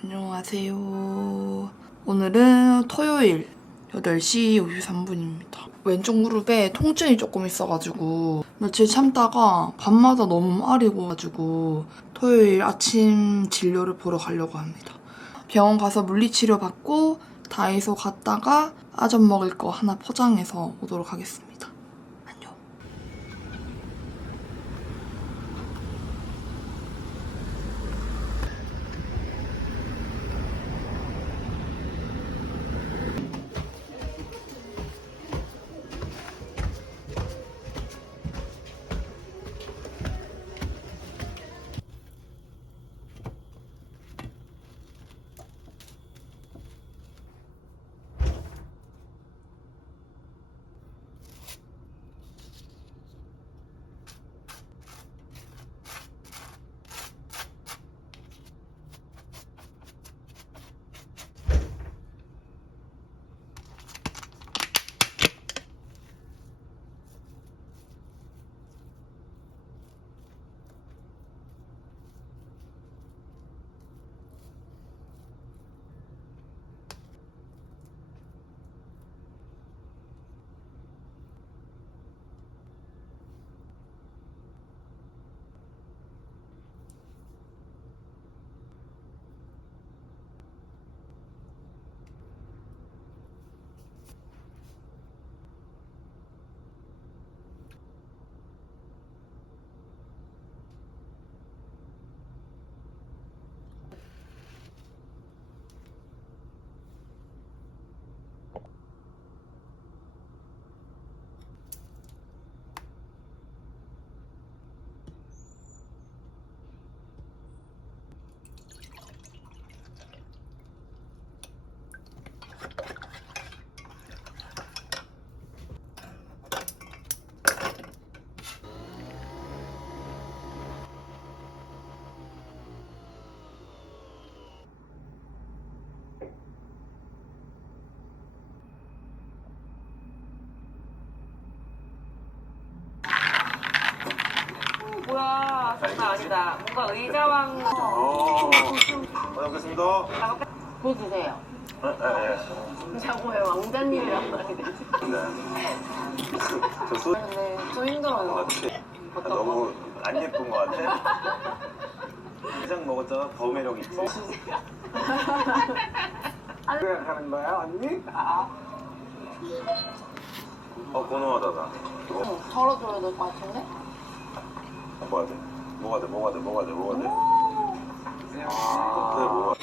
안녕하세요. 오늘은 토요일 8시 53분입니다. 왼쪽 무릎에 통증이 조금 있어가지고 며칠 참다가 밤마다 너무 아리고 가지고 토요일 아침 진료를 보러 가려고 합니다. 병원 가서 물리치료 받고 다이소 갔다가 아점 먹을 거 하나 포장해서 오도록 하겠습니다. 장난 아니다 뭔가 의자왕 어, 다녀오겠습니다. 보여주세요 네, 네, 자고의 왕자님이란 말이 되지 네. 저 소... 근데 좀 힘들어요 맞지? 아, 너무 안 예쁜 것 같아? 해장 먹었잖아. 더 매력 있지? 생각하는 거야 언니? 어, 고노하다다. 응, 덜어줘야 될 것 같은데? 뭐가 돼? 뭐가 돼 뭐가 돼 뭐가 돼 뭐가 돼 아, 뭐가 돼 뭐가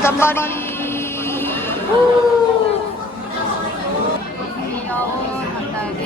잔잔바리. 귀여운 한달기.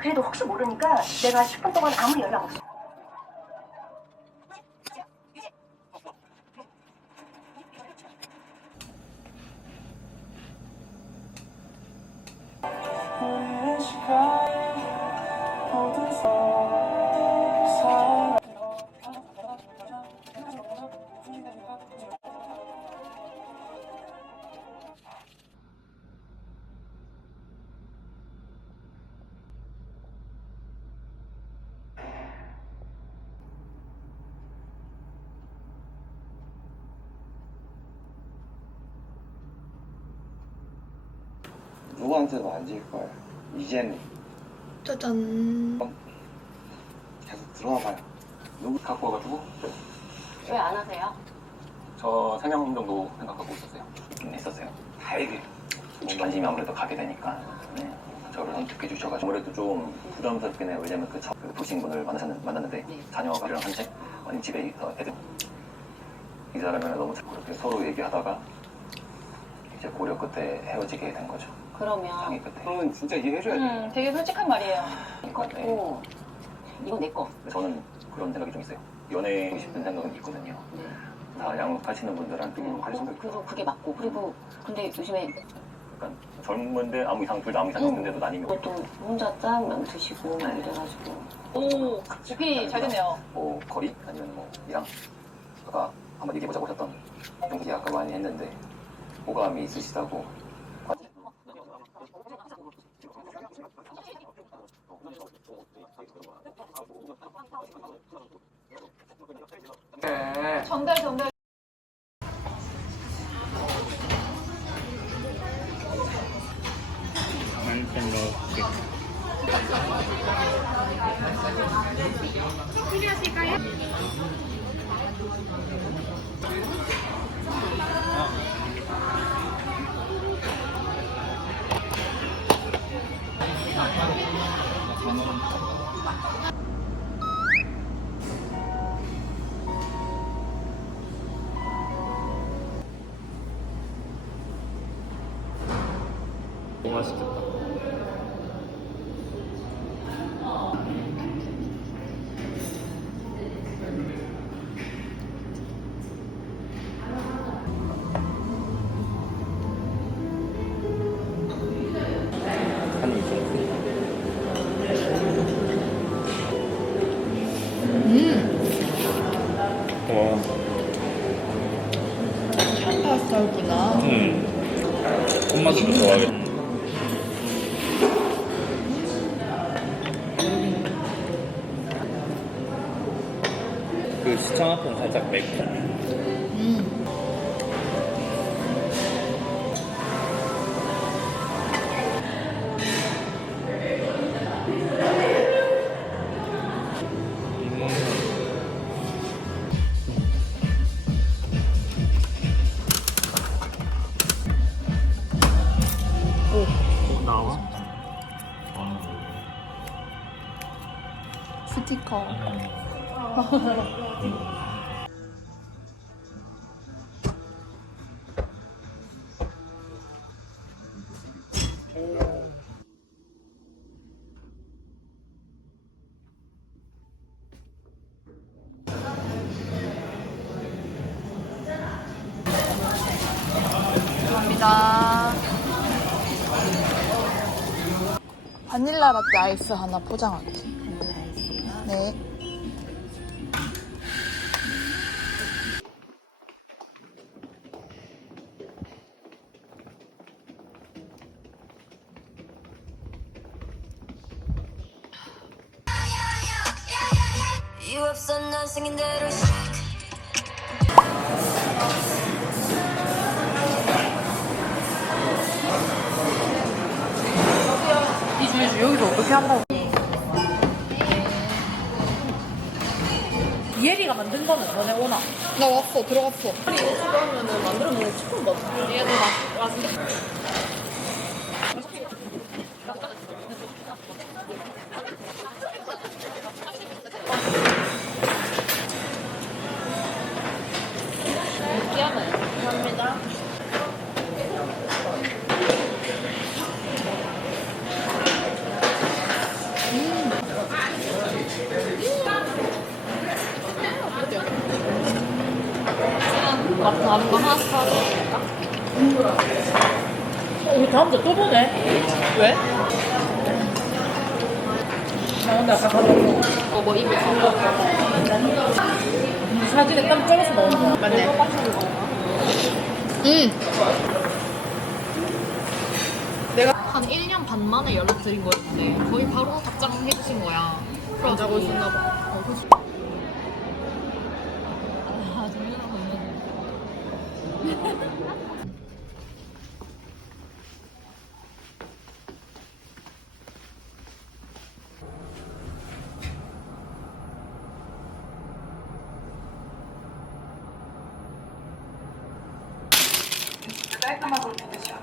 그래도 혹시 모르니까 내가 10분 동안 아무 연락 없어. 누구한테도 안 질 거예요. 이제는 짜잔. 계속 들어와 봐요. 누구 갖고 와가지고 왜 안 하세요? 저 3년 정도 생각하고 있었어요. 있긴 했었어요. 다행히 관심이 아무래도 가게 되니까 네. 저를 선택해 주셔가지고 아무래도 좀 부담스럽긴 해요. 왜냐면 그, 첫, 그 도시인분을 만나셨는, 만났는데 자녀가 이랑 산책 아니면 집에 있어 애들 이 사람이랑 너무 자꾸 이렇게 서로 얘기하다가 이제 고려 끝에 헤어지게 된 거죠. 그러면 상의 끝에. 그러면 진짜 이해해줘야 돼. 음, 되게 솔직한 말이에요. 이거 고 이거 내 거. 저는 그런 생각이 좀 있어요. 연애하고 싶은 생각은 있거든요. 네. 다 양육하시는 분들한테 음, 관심 그리고, 그리고 그게 맞고 그리고 근데 요즘에 약간 젊은데 아무 이상 둘다 아무 이상 없는데도 나뉘면 이것도 혼자 짠면 드시고 막 이래가지고 오, 오피 잘 됐네요. 뭐 거리 아니면 뭐 이랑 아까 한번 얘기해보자고 하셨던 용기 아까 많이 했는데 호감이 있으시다고 전달 전달. 감사합니다. 바닐라 라떼 아이스 하나 포장할게. 네. 혜리가 만든 거는 너네 오나? 나 왔어, 들어갔어. 맛 다른 거 하나 사줄까? 어, 우리 다음 주에 또 보네. 왜? 나 근데 아까 가져고 어뭐 입에 사진에 땀 쩔어서 거야. 맞네. 응. 한 1년 반 만에 연락드린 거였는데 거의 바로 답장해 주신 거야. 그래서 자고 있었나 봐. 어. 아, 깔끔하고 누구죠?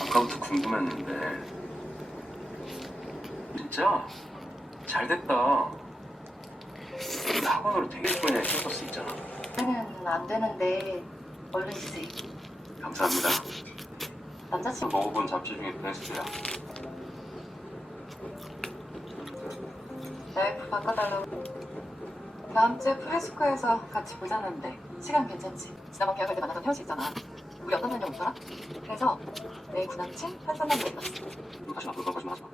아까부터 궁금했는데 진짜 잘 됐다. 우리 학원으로 되게 예쁘게 했었을 수 있잖아. 나는 안 되는데 얼른 주세요. 감사합니다. 잡지 중에 베스트야. 와이프 바꿔달라고. 다음 주에 프레스코에서 같이 보자는데 시간 괜찮지? 지난번 계약할 때 만나던 현씨 있잖아. 우리 어떤 남녀 있더라? 그래서 내 구남친 한산남 만났어. 다시 마, 그런 거짓말 하지 마.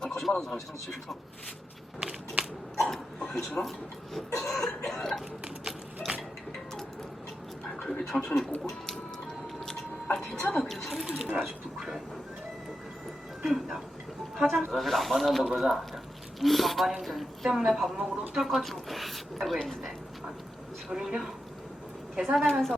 난 거짓말하는 사람이 세상에서 제일 싫다고. 어, 괜찮아? 아, 그렇게 천천히 꼬고 아 괜찮아 그냥. 왜 아직도 그래? 나 화장 사실 안 만난다고 그러지 않았냐? 장관님들 때문에 밥 먹으러 호텔까지 오고 하고 했는데 아, 졸려. 계산하면서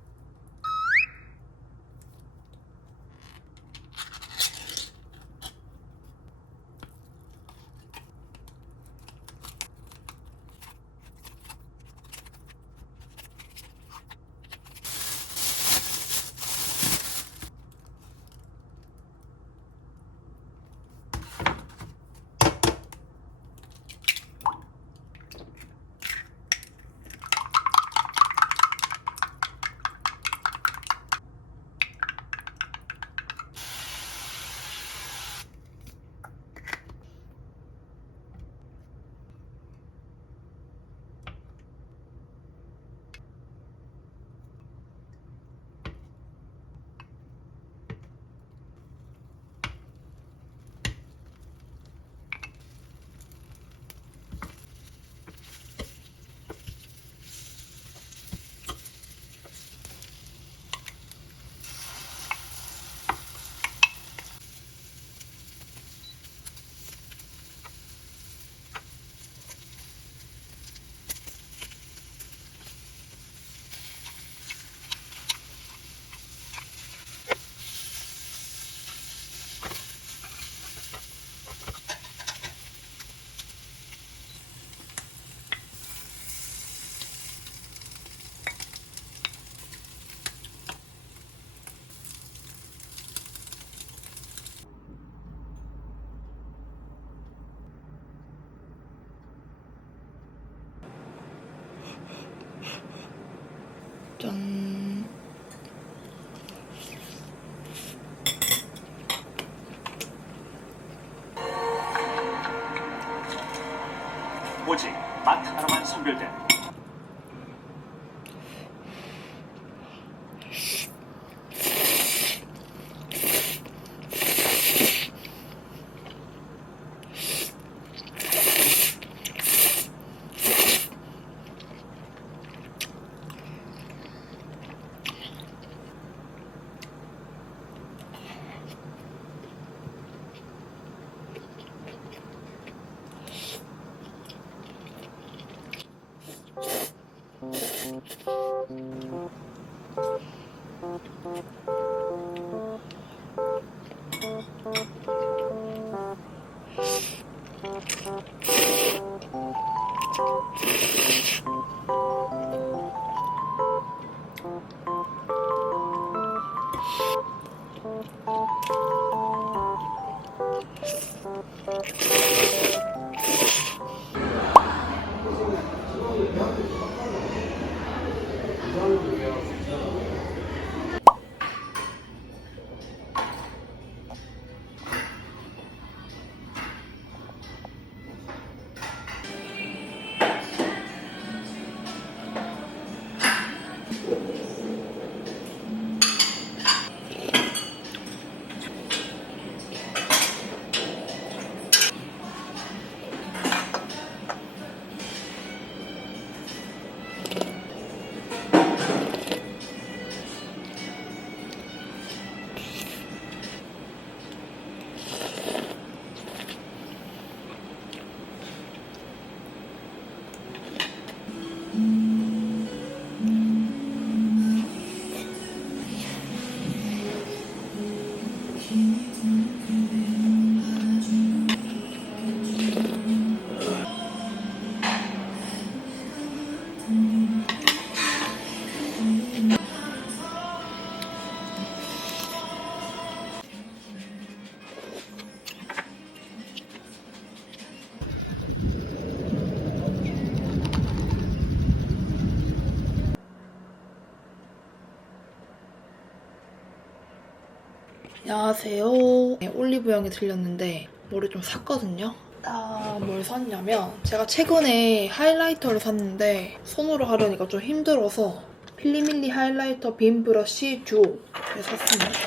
안녕하세요. 네, 올리브영에 들렸는데 뭐를 좀 샀거든요. 아, 뭘 샀냐면 제가 최근에 하이라이터를 샀는데 손으로 하려니까 좀 힘들어서 필리밀리 하이라이터 빔 브러쉬 듀오를 샀습니다.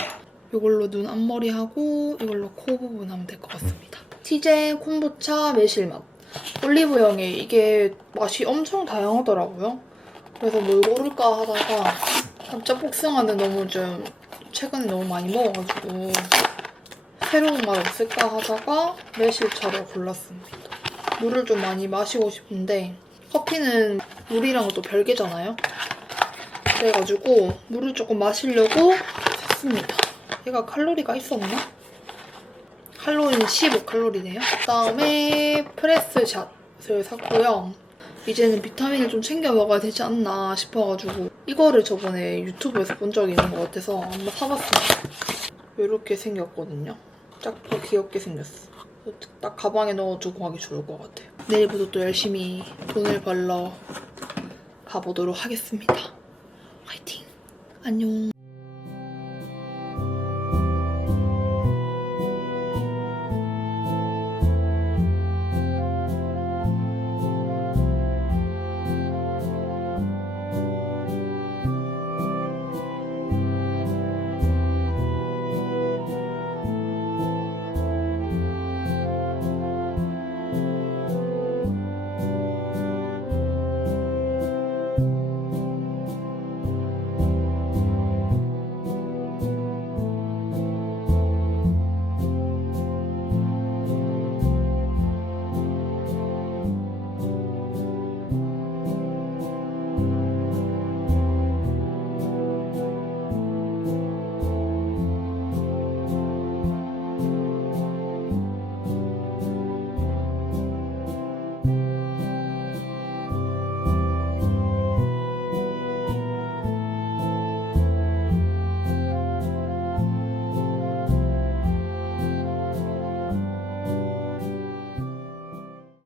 이걸로 눈 앞머리 하고 이걸로 코 부분 하면 될 것 같습니다. 티젠 콤부차 매실맛. 올리브영에 이게 맛이 엄청 다양하더라고요. 그래서 뭘 고를까 하다가 깜짝 복숭아는 너무 좀 최근에 너무 많이 먹어가지고 새로운 맛 없을까 하다가 매실차를 골랐습니다. 물을 좀 많이 마시고 싶은데 커피는 물이랑 또 별개잖아요. 그래가지고 물을 조금 마시려고 샀습니다. 얘가 칼로리가 있었나? 칼로리는 15칼로리네요. 그다음에 프레스샷을 샀고요. 이제는 비타민을 좀 챙겨 먹어야 되지 않나 싶어가지고 이거를 저번에 유튜브에서 본 적이 있는 것 같아서 한번 사봤습니다. 이렇게 생겼거든요. 작고 귀엽게 생겼어. 딱 가방에 넣어두고 가기 좋을 것 같아요. 내일부터 또 열심히 돈을 벌러 가보도록 하겠습니다. 화이팅! 안녕!